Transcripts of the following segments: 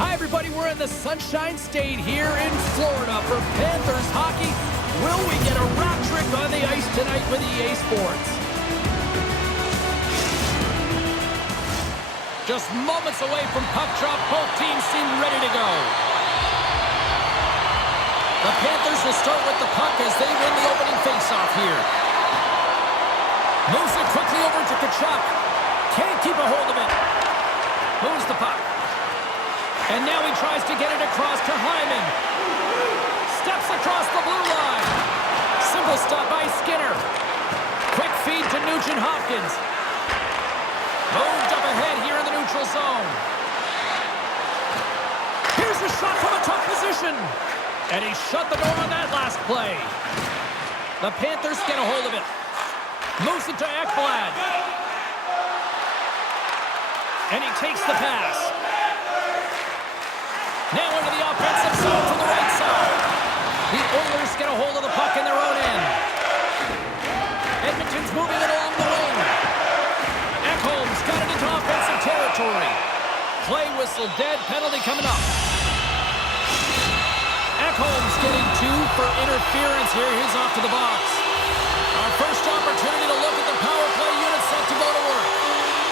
Hi, everybody. We're in the Sunshine State here in Florida for Panthers hockey. Will we get a rat trick on the ice tonight with EA Sports? Just moments away from puck drop, both teams seem ready to go. The Panthers will start with the puck as they win the opening faceoff here. Moves it quickly over to Kachuk. Can't keep a hold of it. Moves the puck. And now he tries to get it across to Hyman. Steps across the blue line. Simple stop by Skinner. Quick feed to Nugent-Hopkins. Moved up ahead here in the neutral zone. Here's a shot from a tough position. And he shut the door on that last play. The Panthers get a hold of it. Moves it to Ekblad. And he takes the pass. Now into the offensive zone from the right side. The Oilers get a hold of the puck in their own end. Edmonton's moving it along the wing. Ekholm's got it into offensive territory. Play whistle dead, penalty coming up. Ekholm's getting 2 for interference here. He's off to the box. Our first opportunity to look at the power play unit set to go to work.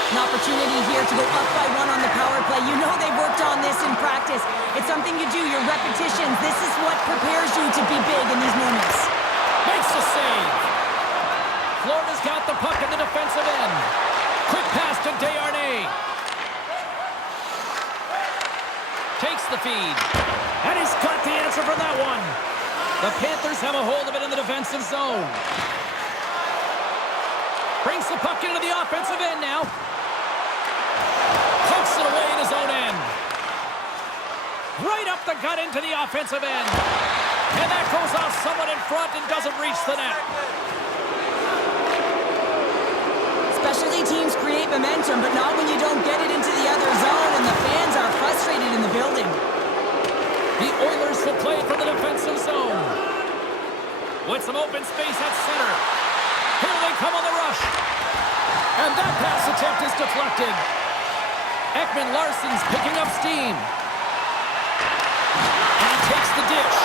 An opportunity here to go up by 1 on the power play. You know they've worked on this in practice. It's something you do, your repetitions. This is what prepares you to be big in these moments. Makes the save. Florida's got the puck in the defensive end. Quick pass to Desharnais. Takes the feed. And he's got the answer for that one. The Panthers have a hold of it in the defensive zone. Brings the puck into the offensive end now. Pokes it away in his own end. Right up the gut into the offensive end. And that goes off someone in front and doesn't reach the net. Specialty teams create momentum, but not when you don't get it into the other zone, and the fans are frustrated in the building. The Oilers will play from the defensive zone. With some open space at center. Here they come on the rush. And that pass attempt is deflected. Ekman-Larsson's picking up steam. And he takes the dish.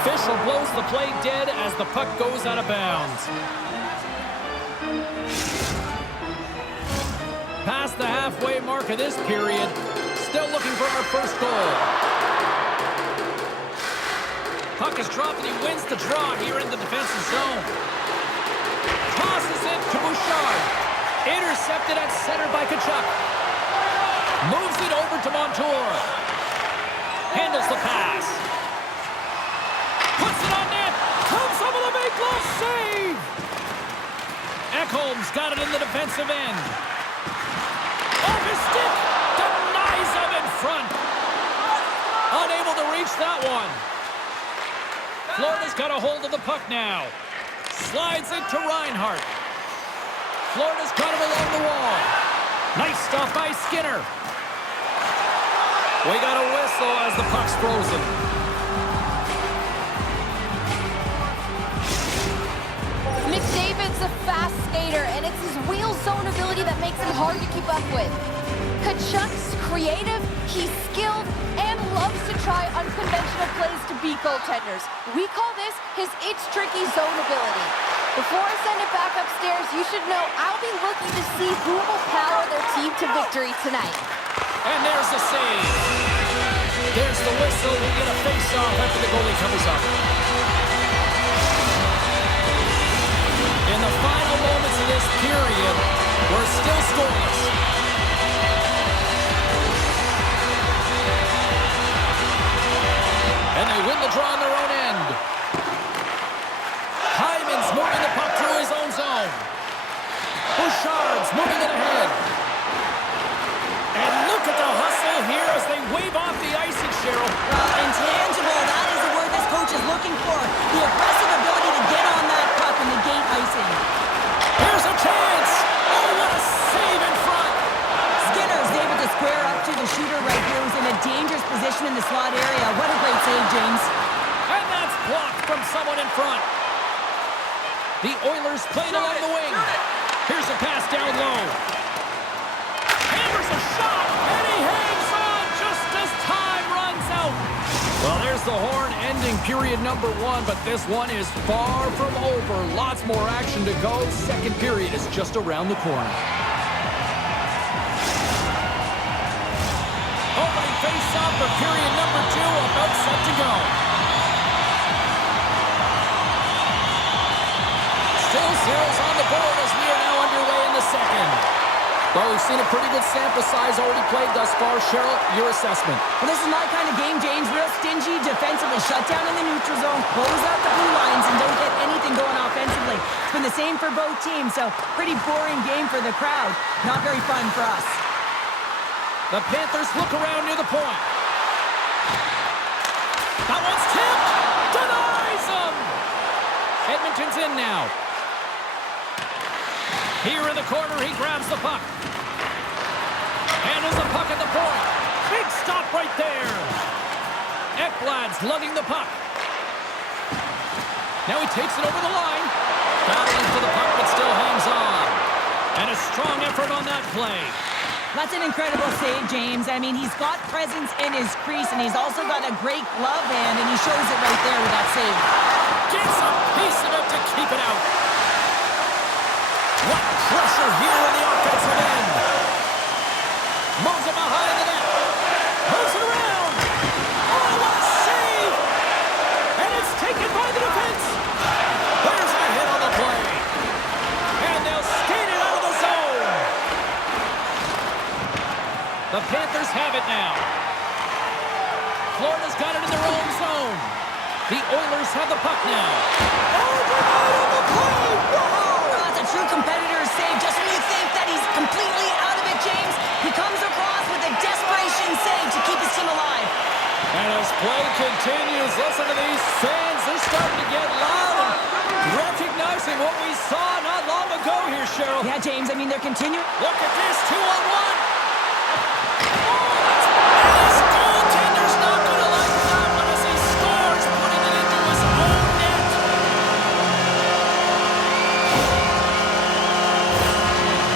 Official blows the play dead as the puck goes out of bounds. Past the halfway mark of this period. Still looking for our first goal. Puck is dropped and he wins the draw here in the defensive zone. Tosses it to Bouchard. Intercepted at center by Kachuk. Moves it over to Montour. Handles the pass. Puts it on net. Comes up with a big glove save. Ekholm's got it in the defensive end. Off his stick. Denies him in front. Unable to reach that one. Florida's got a hold of the puck now. Slides it to Reinhart. Florida's got him along the wall. Nice stuff by Skinner. We got a whistle as the puck's frozen. McDavid's a fast skater, and it's his wheel zone ability that makes him hard to keep up with. Kachuk's creative, he's skilled, and loves to try unconventional plays to beat goaltenders. We call this his It's Tricky zone ability. Before I send it back upstairs, you should know I'll be looking to see who will power their team to victory tonight. And there's the save. There's the whistle. We get a face-off after the goalie covers up. In the final moments of this period, we're still scoreless. And they win the draw on their own end. Hyman's moving the puck through his own zone. Bouchard's moving it ahead. And look at the hustle here as they wave off the icing, Cheryl. Intangible, that is the word this coach is looking for. The aggressive ability to get on that puck and negate icing. Here's a chance. Oh, what a save in front. Skinner's able to square up to the shooter right here, who's in a dangerous position in the slot area. What a great save, James. And that's blocked from someone in front. The Oilers played along the wing. Here's a pass down low. Hammers a shot, and he hangs on just as period number 1, but this one is far from over. Lots more action to go. Second period is just around the corner. Opening face-off for period number 2, about set to go. Still zeros on the board as we are now underway in the second. Well, we've seen a pretty good sample size already played thus far. Cheryl, your assessment. Well, this is my kind of game, James. Real stingy defensively. Shut down in the neutral zone. Close out the blue lines and don't get anything going offensively. It's been the same for both teams, so pretty boring game for the crowd. Not very fun for us. The Panthers look around near the point. That one's tipped. Denies him. Edmonton's in now. Here in the corner, he grabs the puck. And there's the puck at the point. Big stop right there. Ekblad's lugging the puck. Now he takes it over the line. Battling for the puck, but still hangs on. And a strong effort on that play. That's an incredible save, James. I mean, he's got presence in his crease, and he's also got a great glove hand, and he shows it right there with that save. Gets a piece of it to keep it out. What pressure here in the offensive end. Moves it behind the net. Moves it around. Oh, what a save. And it's taken by the defense. There's a hit on the play. And they'll skate it out of the zone. The Panthers have it now. Florida's got it in their own zone. The Oilers have the puck now. Overnight on the play. Whoa! True competitor save. Just when you think that he's completely out of it, James, he comes across with a desperation save to keep his team alive. And as play continues, listen to these fans. They're starting to get loud and recognizing what we saw not long ago here, Cheryl. Yeah, James, I mean, they're continuing. Look at this, 2-on-1. And this goaltender's not going to like that one as he scores, putting it into his own net.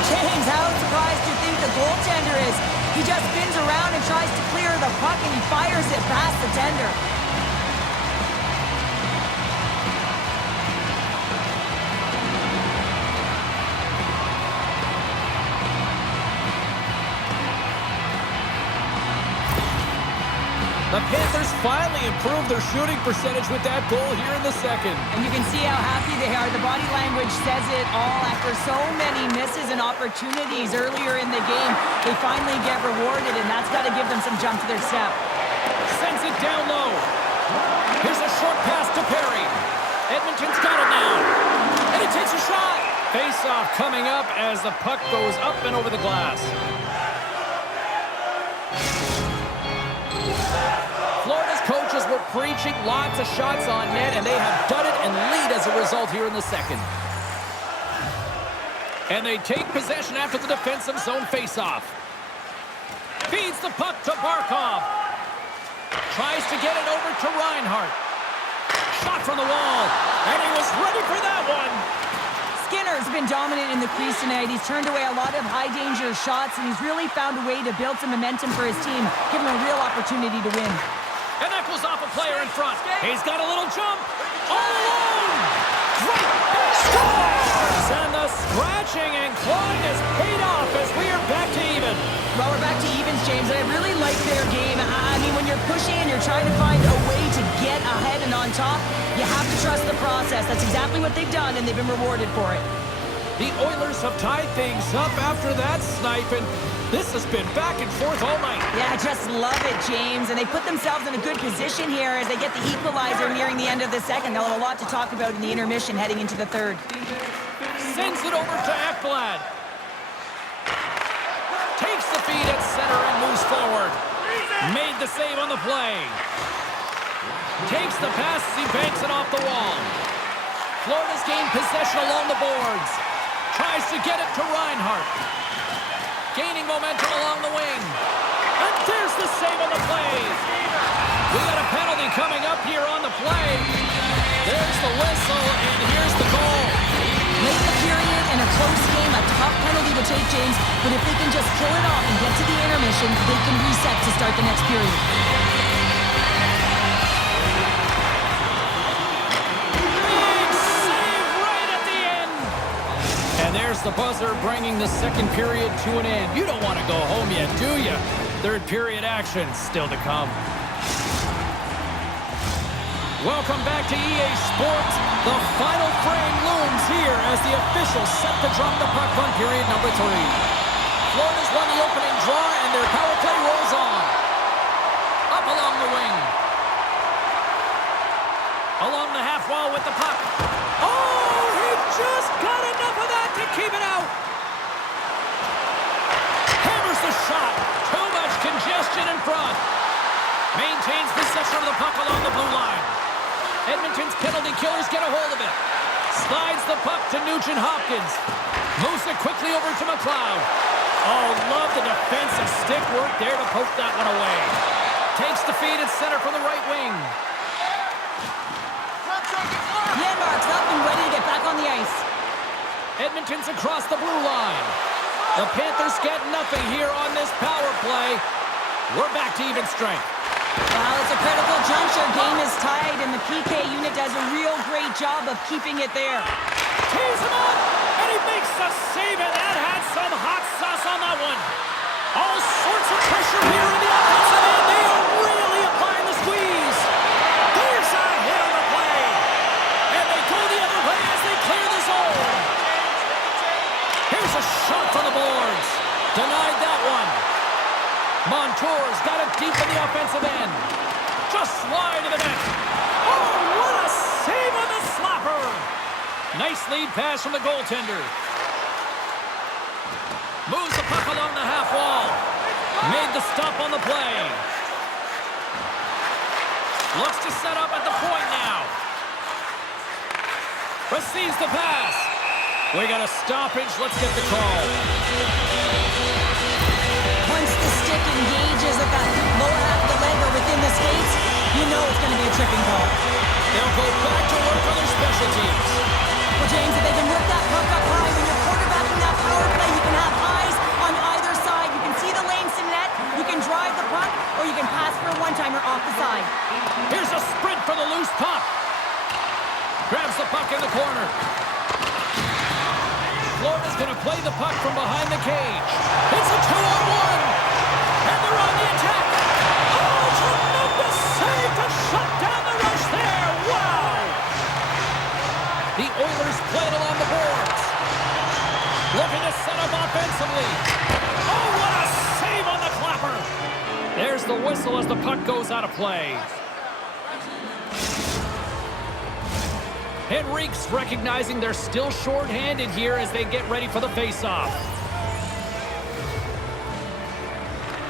James, how surprised do you think the goaltender is? He just spins around and tries to clear the puck, and he fires it past the tender. The Panthers finally improved their shooting percentage with that goal here in the second. And you can see how happy they are. The body language says it all. After so many misses and opportunities earlier in the game, they finally get rewarded, and that's got to give them some jump to their step. Sends it down low. Here's a short pass to Perry. Edmonton's got it now. And he takes a shot. Face-off coming up as the puck goes up and over the glass. Florida's coaches were preaching lots of shots on net, and they have done it and lead as a result here in the second. And they take possession after the defensive zone face-off. Feeds the puck to Barkov. Tries to get it over to Reinhart. Shot from the wall, and he was ready for that one. Skinner's been dominant in the crease tonight. He's turned away a lot of high-danger shots, and he's really found a way to build some momentum for his team, give him a real opportunity to win. And that goes off a player in front. He's got a little jump. All alone. Great. Scores! And the scratching and clawing has paid off as we are back to even. Well, we're back to evens, James, and I really like their game. I mean, when you're pushing and you're trying to find a way to get ahead and on top, you have to trust the process. That's exactly what they've done, and they've been rewarded for it. The Oilers have tied things up after that snipe, and this has been back and forth all night. Yeah, I just love it, James. And they put themselves in a good position here as they get the equalizer nearing the end of the second. They'll have a lot to talk about in the intermission heading into the third. Sends it over to Ekblad. Takes the feed at center and moves forward. Made the save on the play. Takes the pass as he banks it off the wall. Florida's gained possession along the boards. Tries to get it to Reinhart. Gaining momentum along the wing. And there's the save on the play. We got a penalty coming up here on the play. There's the whistle, and here's the goal. Late in the period and a close game, a tough penalty to take, James. But if they can just kill it off and get to the intermission, they can reset to start the next period. There's the buzzer bringing the second period to an end. You don't want to go home yet, do you? Third period action still to come. Welcome back to EA Sports. The final frame looms here as the officials set to drop the puck on period number 3. Florida's won the opening draw and their power play rolls on. Up along the wing. Along the half wall with the puck. Oh, he just got enough of that to keep it out. Hammers the shot. Too much congestion in front. Maintains possession of the puck along the blue line. Edmonton's penalty killers get a hold of it. Slides the puck to Nugent-Hopkins. Moves it quickly over to McLeod. Oh, love the defensive stick work there to poke that one away. Takes the feed at center from the right wing. Landmark's up and ready to get back on the ice. Edmonton's across the blue line. The Panthers get nothing here on this power play. We're back to even strength. Well, it's a critical juncture. Game is tied, and the PK unit does a real great job of keeping it there. Tees him up, and he makes the save, and that had some hot sauce on that one. All sorts of pressure here in the offensive end. They are really applying the squeeze. There's a hit on the play, and they go the other way as they clear the zone. Here's a shot from the boards. Denied that one. Montour's got it deep in the offensive end. Just wide of the net. Oh, what a save on the slapper. Nice lead pass from the goaltender. Moves the puck along the half wall. Made the stop on the play. Looks to set up at the point now. Receives the pass. We got a stoppage. Let's get the call. Once the stick engages at that lower half of the leg or within the skates, you know it's going to be a tripping call. They'll go back to work on their special teams. Well, James, if they can work that puck up high, when you're quarterbacking that power play, you can have eyes on either side. You can see the lanes to net, you can drive the puck, or you can pass for a one-timer off the side. Here's a sprint for the loose puck. Grabs the puck in the corner. Florida's going to play the puck from behind the cage. It's a 2-on-1. And they're on the attack. Oh, tremendous save to shut down the rush there. Wow. The Oilers play it along the boards. Looking to set up offensively. Oh, what a save on the clapper. There's the whistle as the puck goes out of play. Henrique's recognizing they're still short-handed here as they get ready for the face-off.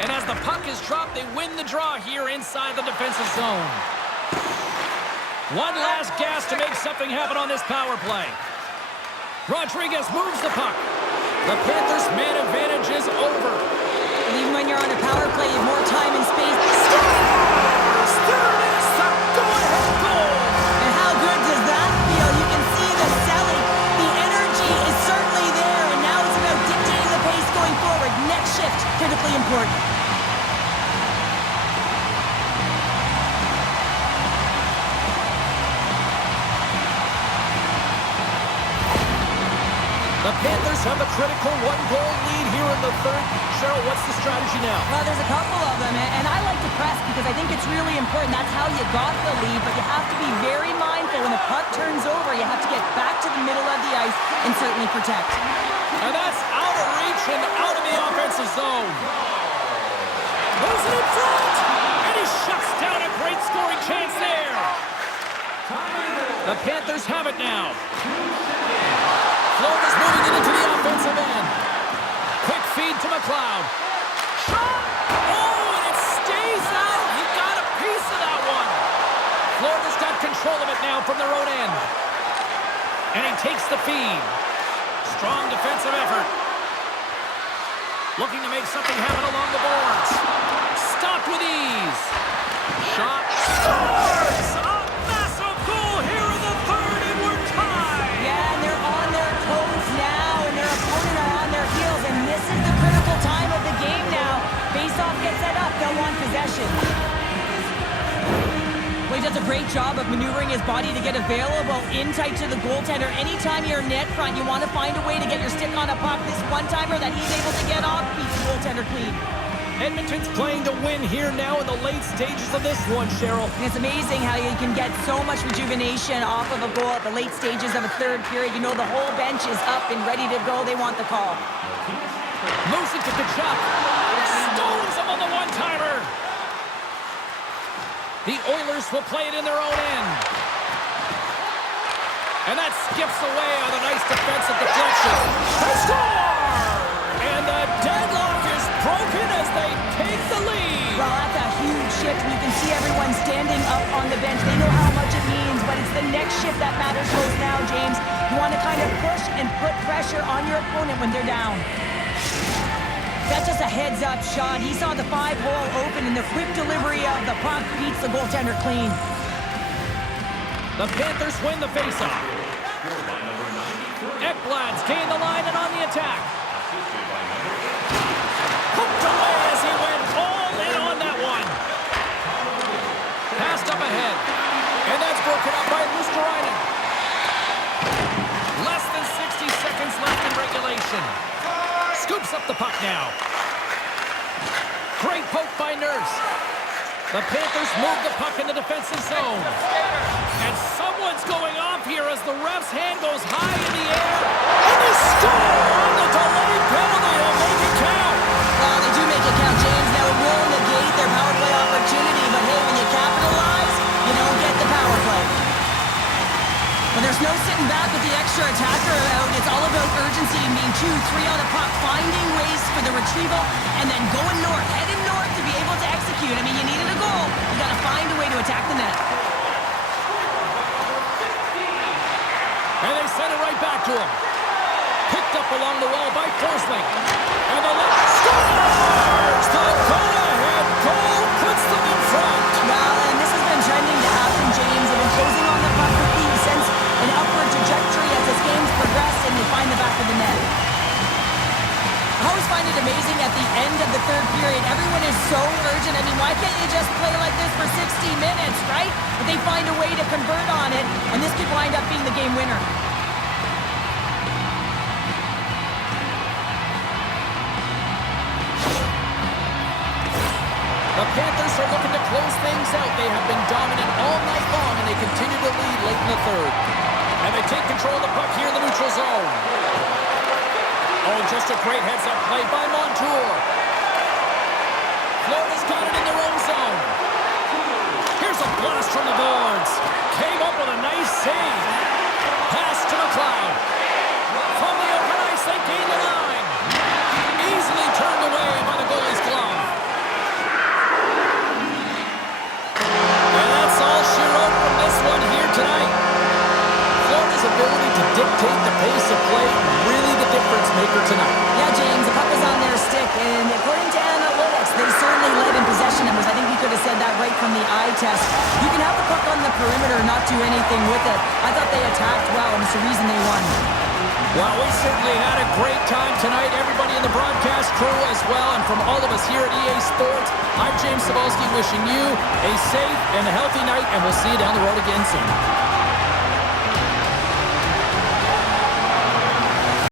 And as the puck is dropped, they win the draw here inside the defensive zone. One last gas to make something happen on this power play. Rodriguez moves the puck. The Panthers' man advantage is over. And even when you're on a power play, you have more time and space. There it is, the go-ahead goal. And how good does that feel? You can see the selling. The energy is certainly there, and now it's about dictating the pace going forward. Next shift, critically important. The Panthers have a critical one-goal lead here in the third. Cheryl, what's the strategy now? Well, there's a couple of them, and I like to press because I think it's really important. That's how you got the lead, but you have to be very mindful. When the puck turns over, you have to get back to the middle of the ice and certainly protect. And that's out of reach and out of the offensive zone. Moves it in front, and he shuts down a great scoring chance there. The Panthers have it now. Florida's moving it into the offensive end. Quick feed to McLeod. Shot! Oh, and it stays out. He got a piece of that one. Florida's got control of it now from their own end. And he takes the feed. Strong defensive effort. Looking to make something happen along the boards. Stopped with ease. Shot scores! A massive goal here in the third, and we're tied. Yeah, and they're on their toes now, and their opponent are on their heels, and this is the critical time of the game now. Face-off gets set up, they'll want possession. Well, he does a great job of maneuvering his body to get available in tight to the goaltender. Anytime you're net front, you want to find a way to get your stick on a puck. This one-timer that he's able to get off beats the goaltender clean. Edmonton's playing to win here now in the late stages of this one, Cheryl. And it's amazing how you can get so much rejuvenation off of a goal at the late stages of a third period. You know the whole bench is up and ready to go. They want the call. Moves it to Kachuk. Stones him on the one-timer. The Oilers will play it in their own end. And that skips away on a nice defensive deflection. They score! And the deadlock is broken as they take the lead. Well, that's a huge shift. You can see everyone standing up on the bench. They know how much it means, but it's the next shift that matters most now, James. You want to kind of push and put pressure on your opponent when they're down. That's just a heads-up shot. He saw the 5-hole open, and the quick delivery of the puck beats the goaltender clean. The Panthers win the faceoff. Ekblad's gained the line and on the attack. Hooked away as he went all in on that one. Passed up ahead. And that's broken up by Luosterainen. Less than 60 seconds left in regulation. Scoops up the puck now. Great poke by Nurse. The Panthers move the puck in the defensive zone. And someone's going off here as the ref's hand goes high in the air. And they score on the delayed penalty. They'll make it count. Well, they do make it count, James. Now it will negate their power play opportunity, but hey, when you capitalize, you don't get the power play. But there's no sitting back with the extra attacker out. It's all about urgency and being 2-3 on the puck, finding ways for the retrieval, and then going north, heading north to be able to execute. I mean, you needed a goal. You got to find a way to attack the net. And they send it right back to him. Picked up along the wall by Forsling. And the left scores! The go-ahead goal puts them in front. Well, and this has been trending to happen, James. They've been closing on the puck with the sense an upward trajectory as this game's progressed, and they find the back of the net. I always find it amazing at the end of the third period. Everyone is so urgent. I mean, why can't you just play like this for 60 minutes, right? But they find a way to convert on it, and this could wind up being the game winner. The Panthers are looking to close things out. They have been dominant all night long, and they continue to lead late in the third. And they take control of the puck here in the neutral zone. Oh, just a great heads-up play by Montour. Florida's got it in their own zone. Here's a blast from the boards. Came up with a nice save. Pass to McLeod. From the open ice, they gain the line. Easily turned away by the goalie's glove. And that's all she wrote from this one here tonight. Florida's ability to dictate the pace of play, really the difference maker tonight. Yeah, James, the puck was on their stick, and according to analytics, they certainly led in possession numbers. I think we could have said that right from the eye test. You can have the puck on the perimeter and not do anything with it. I thought they attacked well, and it's the reason they won. Well, we certainly had a great time tonight. Everybody in the broadcast crew as well, and from all of us here at EA Sports, I'm James Cebulski wishing you a safe and healthy night, and we'll see you down the road again soon.